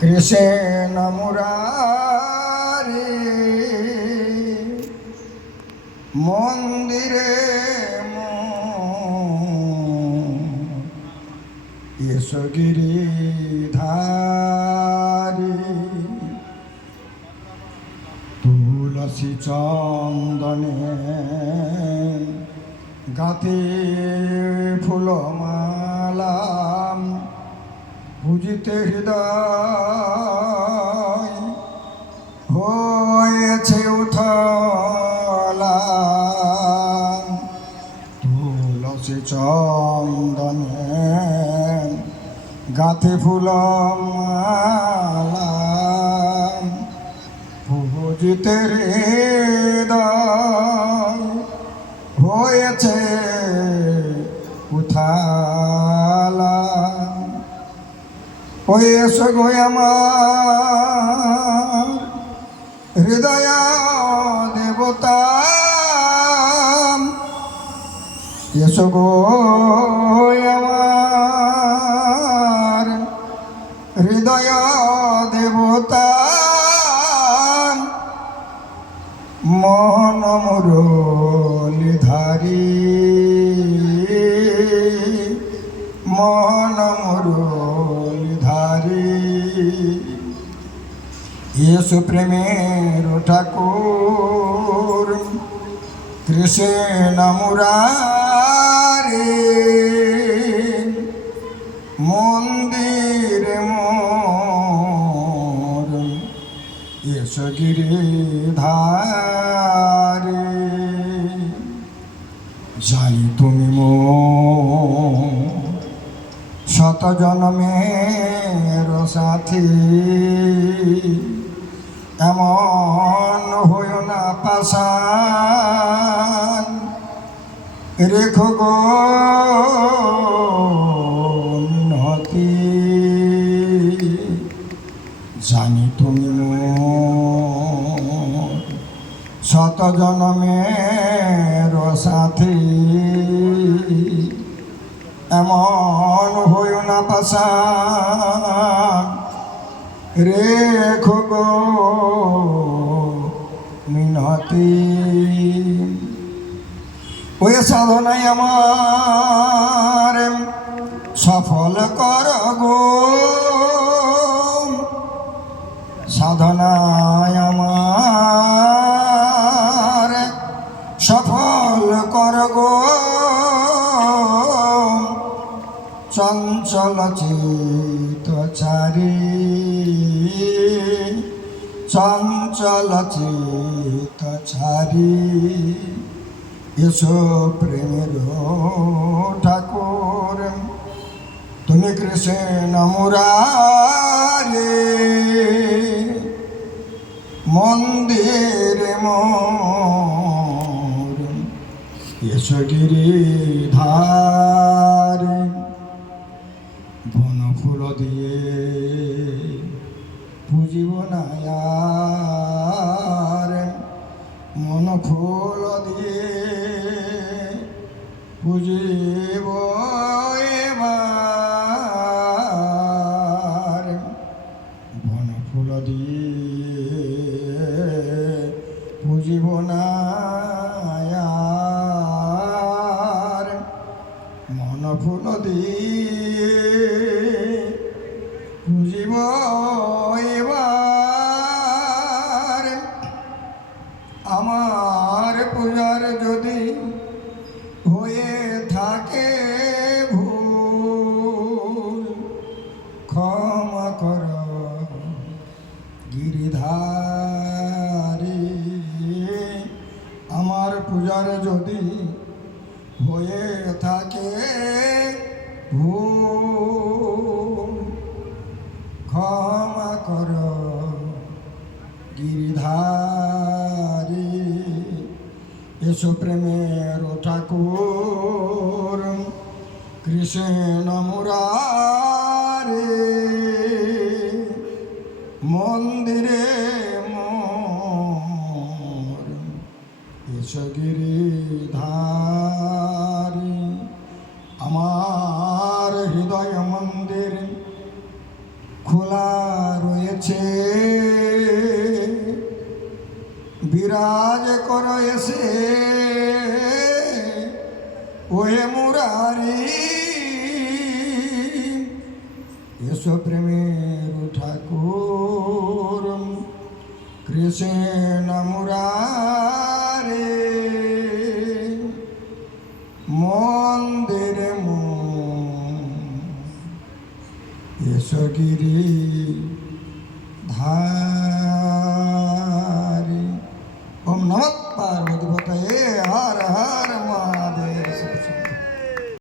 কৃষ্ণ মুরারি মন্দিরে এসো গিরিধারি তুলসী চন্দনে গাতে ফুলমালা বুঝিতে হৃদয় হয়েছে উথলা তুলসী চন্দনে গাতে ফুলমালা বুঝিতে হৃদয় হয়েছে উথালা। ওই এসো গো আমার হৃদয় দেবতা, এসো গো আমার হৃদয় দেবতা, মন মুরলীধারী মন মুরলীধারী ইয়েশু প্রেমের ঠাকুর কৃষ্ণ মুরারি মন্দির মোর এসো গিরিধারি। জানি তুমি শত জন্মের সাথী, এমন হইও না পাষাণ, রেখো গো মিনতি। জানি তুমি শত জন্মের সাথী, এমন হইও না পাষাণ, রেখো গো মিনতি। ওই সাধনায় আমার সফল কর গো, সাধনায় আমার সফল কর গো, চঞ্চল চিত্ত চারি চঞ্চল চিত্ত চারি এসো প্রেমের ঠাকুর তুমি কৃষ্ণ মুরারি মন্দির মোর এসো গিরিধারি। বন ফুল দিয়ে পুজিব না আর, মন ফুল দিয়ে পুজিব এবার। বন ফুল দিয়ে পুজিব না আর, মন ফুল দিয়ে পুজিব এবার। আমার পূজার যদি হয়ে থাকে ভুল, ক্ষমা কর গিরিধারী। আমার পূজার যদি হয়ে থাকে ভুল, ক্ষমা কর গিরিধারী। এসো প্রেমের ঠাকুর কৃষ্ণ মুরারি মন্দিরে মোর এসো গিরিধারী। আমার হৃদয় মন্দির খোলা রয়েছে, বিরাজ কর এসে ওহে মুরারি। এসো প্রেমের ঠাকুর কৃষ্ণ মুরারে, মন্দিরে এসো গিরি ধার।